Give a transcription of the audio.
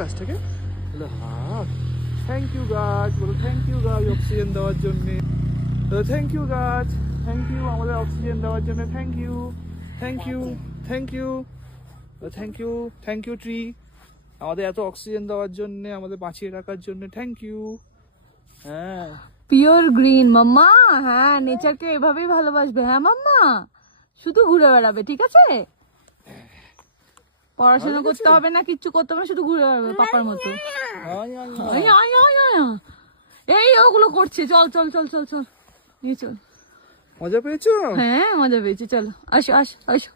গাছটাকে বলে হ্যাঁ থ্যাংক ইউ গাছ, বলো থ্যাংক ইউ গাছ অক্সিজেন দেওয়ার জন্যে। থ্যাংক ইউ গাছ, থ্যাংক ইউ আমাদের অক্সিজেন দেওয়ার জন্য, thank you thank you thank you thank you thank you tree, আমাদের এত অক্সিজেন দেওয়ার জন্য, আমাদের বাঁচিয়ে রাখার জন্য থ্যাংক ইউ। হ্যাঁ পিওর গ্রিন মাম্মা। হ্যাঁ, নেচারকে এভাবেই ভালোবাসবে। হ্যাঁ মাম্মা, শুধু ঘুরে বেড়াবে, ঠিক আছে? পড়াশোনা করতে হবে না, কিচ্ছু করতে হবে না, শুধু ঘুরে বেড়াবে পাপার মতো। এই ওগুলো করছে, চল চল চল চল চল নিয়ে চল। মজা পেয়েছো? হ্যাঁ মজা পেয়েছি, চলো আসো আসো আসো।